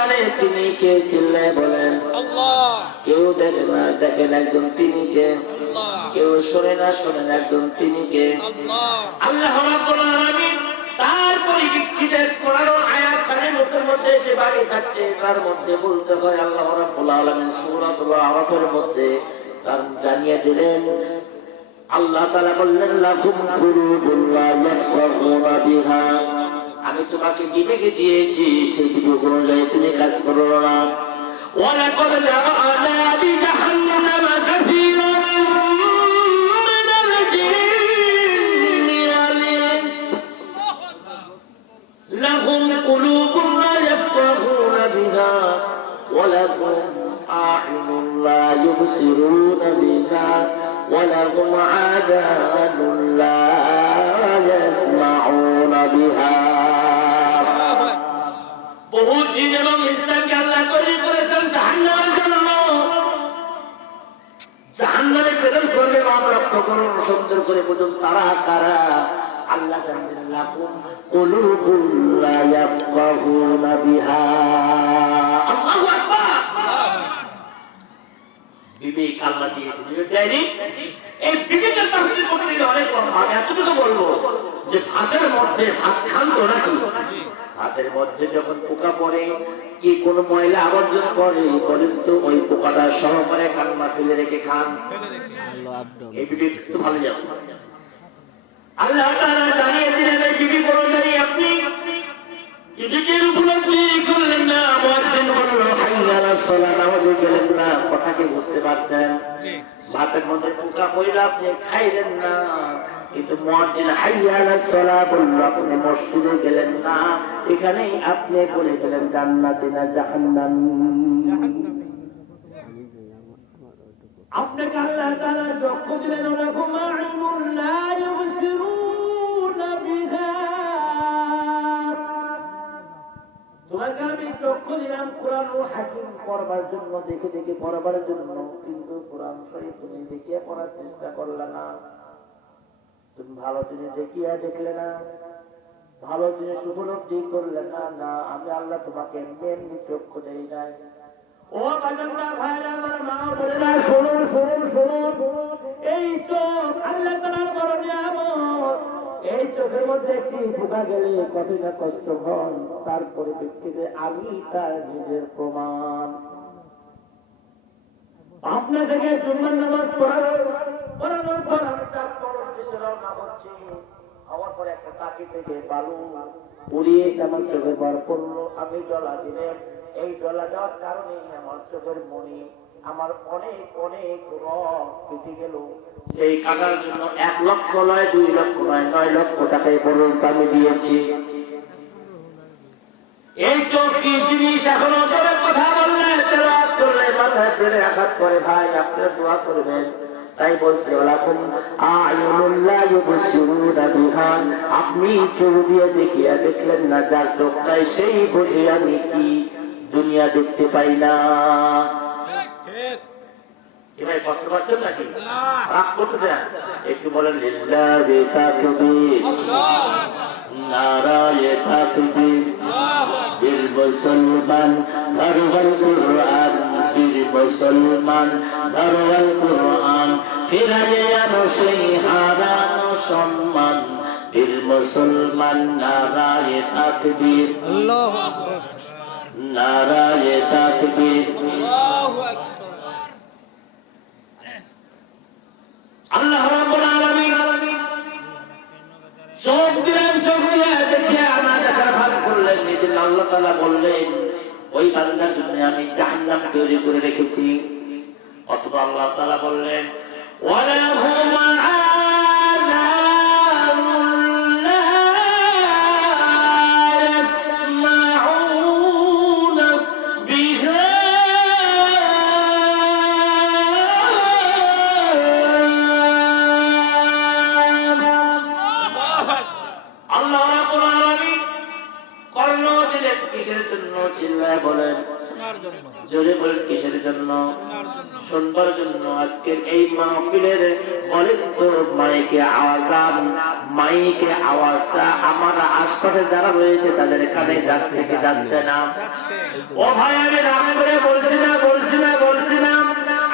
জানে তিনি কে, চিল্লায় বলেন আল্লাহ। কেউ দেখে না, দেখেন একজন তিনি কে, কেউ শোনে না, শোনেন একজন তিনি কে, আল্লাহ রাব্বুল আলামিন। তার পরিপ্রেক্ষিতে কোরআন আয়াত খানের মুখের মধ্যে সে বাড়ি খাচ্ছে, তার মধ্যে বলতে হয় আল্লাহ রাব্বুল আলামিন সূরাতুল আরাফের মধ্যে তার জানিয়ে দিলেন, আল্লাহ তাআলা বললেন লাকুম কুলুবুন লা ইয়াফকাহুনা বিহা, আমি তোমাকে বিবেক দিয়েছি, সেই বিবেক অনুযায়ী তুমি কাজ করো না। ওয়ালাকাদ জাআনা বিজাহান্নামা কাসীরান মিনাল জিন্নি ওয়াল ইনস লাহুম কুলুবুন লা ইয়াফকাহুনা বিহা ওয়া লাহুম আ'ইনুন লা ইউবসিরুনা বিহা ওয়া লাহুম আযানুন লা ইয়াসমাউনা বিহা। বহু জিন এবং ইনসানকে আল্লাহ তৈরি করেছেন জাহান্নামের জন্য। জাহান্নামে প্রেরণ করবে নাম রক্ষা করুন সুন্দর করে বুঝুন তারা কারা। আল্লাহ জানেন লাকুম কুলুবুন লা ইয়াফকাহুনা বিহা। আল্লাহু আকবার। বিবেক আল্লাহ দিয়েছেন, বিবেক দেয়নি। এই বিবেকের তাফসীর করতে গেলে অনেক লম্বা, আমি এতটুকু বলবো যে ভাতের মধ্যে ভাত খান তো নাকি, ভাতের মধ্যে যখন পোকা পড়ে কি কোন ময়লা আবর্জনা পড়ে বলেন তো, ওই পোকাটা সহকারে কান্না ফেলে রেখে খান। এই বিবেক তো ভালো আছে। আল্লাহ তাআলা জানিয়ে দিলেন এই বিবেক অনুযায়ী আপনি বিবেকের উপলব্ধি করলেন না, মুয়াজ্জিন বলল হাইয়া আলাস সালাত, নামাজে গেলেন না, কথা কি বুঝতে পারছেন? ভাতের মধ্যে পোকা পড়লে আপনি খাইলেন না, কিন্তু মুয়াজ্জিন হাইয়া আলাস সালাত বলল আপনি মসজিদে গেলেন না, এখানেই আপনি বলে গেলেন জান্নাতে না জাহান্নামী। আপনাকে আল্লাহ তাআলা চক্ষু দিলেন, লাকুম আ'ইনুন লা ইউবসিরুনা বিহা, তোমাকে আমি চক্ষু দিলাম কোরআন ও হাকিম পড়বার জন্য, দেখে দেখে পড়বার জন্য, কিন্তু কোরআন শরীফ তুমি দেখিয়ে পড়ার চেষ্টা করলে না। তুমি ভালো জিনিস দেখিয়া দেখলে না, ভালো জিনিস উপলব্ধি করলে না। না, আমি আল্লাহ তোমাকে এমনি চক্ষু দেই নাই। ও বাজানরা ভাইরা আমার মা বোনেরা শুনুন শুনুন শুনুন, এই চোখ আল্লাহ তাআলার বড় নিয়ামত। এই চোখের মধ্যে একটি পোকা গেলে কত না কষ্ট হয়, তার পরিপ্রেক্ষিতে আমি তার নিজের প্রমাণ। আপনার থেকে জুম্মার নামাজ পড়ানোর পর আমি 4 বছর দেশে রওনা হচ্ছি, হওয়ার পরে একটা টাকি থেকে বালু উড়িয়ে আমার চোখে বার পড়লো, আমি ডলা দিলেন। এই ডলা দেওয়ার কারণে আমার চোখের মণি, আমার অনেক অনেক রং কেটে গেল। সেই কাটার জন্য 1 লক্ষ নয়, 2 লক্ষ নয়, 9 লক্ষ টাকায় পর্যন্ত আমি দিয়েছি। এই চোখ কি জিনিস? এখনো জোরে কথা বললে, তেলাওয়াত করলে, মাথায় পেড়ে আঘাত করে, ভাই আপনারা দোয়া করবেন। তাই বলছে লাকুম আ'ইনুন লা ইউবসিরুনা বিহা, আপনি চোখ দিয়ে দেখিয়া দেখলেন না, যার চোখ নাই সেই বুঝে আমি কি দুনিয়া দেখতে পাই না। কি ভাই কষ্ট পাচ্ছেন নাকি? রাগ করতেছেন? একটু বলেন লিল্লাহি তাকবীর, নারায়ে তাকবীর। বীর মুসলমান ধরওয়াল কুরআন, বীর মুসলমান ধরওয়াল কুরআন, ফিরাইয়ে আনো সেই হারানো সম্মান। বীর মুসলমান নারায়ে তাকবীর, আল্লাহু আকবার, নারায়ে তাকবীর, আল্লাহু আকবার। আল্লাহ রাব্বুল আলামিন চোখ দিলেন, চোখ দিয়ে দেখে আমার দেখার ভাগ করলেন। নিজের আল্লাহ তাআলা বললেন ওই বান্দার জন্য আমি জাহান্নাম তৈরি করে রেখেছি। অথবা আল্লাহ তাআলা বললেন ওয়ালাহুম আযাবুন লা ইয়াসমাউনা বিহা। আল্লাহ রাব্বুল আলামিন কর্ণ দিলেন, কিসের জন্য? চিল্লায় বলেন। শোনার জন্য। জোরে বলেন কিসের জন্য? শোনার জন্য। শুনবার জন্য। আজকের এই মাহফিলের বলেন তো মাইকে আওয়াজটা আমার আশপাশে যারা রয়েছে তাদের কানে যাচ্ছে কি যাচ্ছে না? যাচ্ছে। ও ভাই আমি রাগ করে বলছি না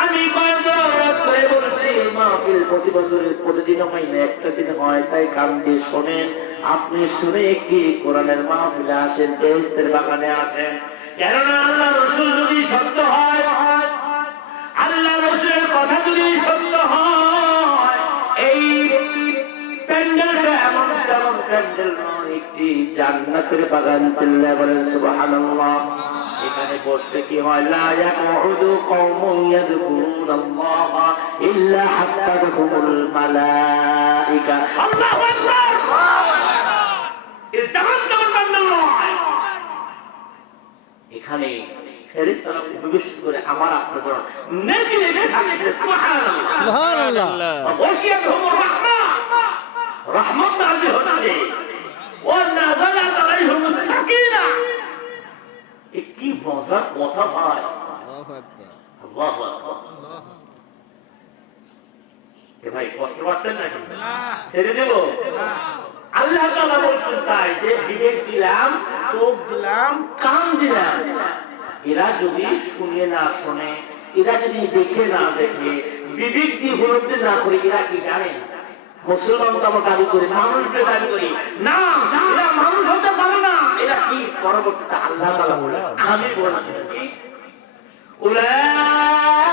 আমি কয়েকবার রাগ করে বলছি মাহফিল প্রতি বছরের প্রতিদিন হয় না, একটা দিন হয়, তাই কান দিয়ে শোনেন। আপনি শুনে কি কোরআনের মাহফিলে আসেন, বেহেশতের বাগানে আসেন। কেননা আল্লাহ রাসূল যদি সত্য হয়, আল্লাহ রাসূলের কথা যদি সত্য হয়, এই প্যান্ডেলটা এমন তেমন প্যান্ডেল নয়, একটি জান্নাতের বাগান। চিল্লায় বলেন সুবহানাল্লাহ। এখানে বসতে কি হয়? লা ইয়াকুদু কওমুন ইয়াযকুরুনাল্লাহ ইল্লা হাফাযাহুমুল মালায়েকা। আল্লাহু আকবার। এর জামান তেমন প্যান্ডেল নয়। এখানে ফেরেশতারা প্রবেশ করে আমার আপনার জন্য নেকি নেকি থাকছে। সুবহানাল্লাহ সুবহানাল্লাহ। ওয়াশিয়াতুহুমুর রাহমা, রহমত নাযিল হচ্ছে। ওয়া নাযালাত আলাইহিমুস সাকিনা। কি মজার কথা ভাই। আল্লাহু আকবার। আল্লাহু আকবার। কে ভাই কষ্ট পাচ্ছেন নাকি? না। ছেড়ে দেব? না। আল্লাহ তাআলা বলছেন তাই যে বিবেক দিলাম, চোখ দিলাম, কান দিলাম। এরা যদি শুনে না শোনে, এরা যদি দেখে না দেখে, বিবেক দিয়ে উপলব্ধি না করে, এরা কি জানে? মুসলমান তো আমরা দাবি করি, মানুষকে দাবি করি না, এরা মানুষ হতে পারে না। এরা কি? পরবর্তীতে আল্লাহ তাআলা বলেন, আমি বলছি কি উলাইকা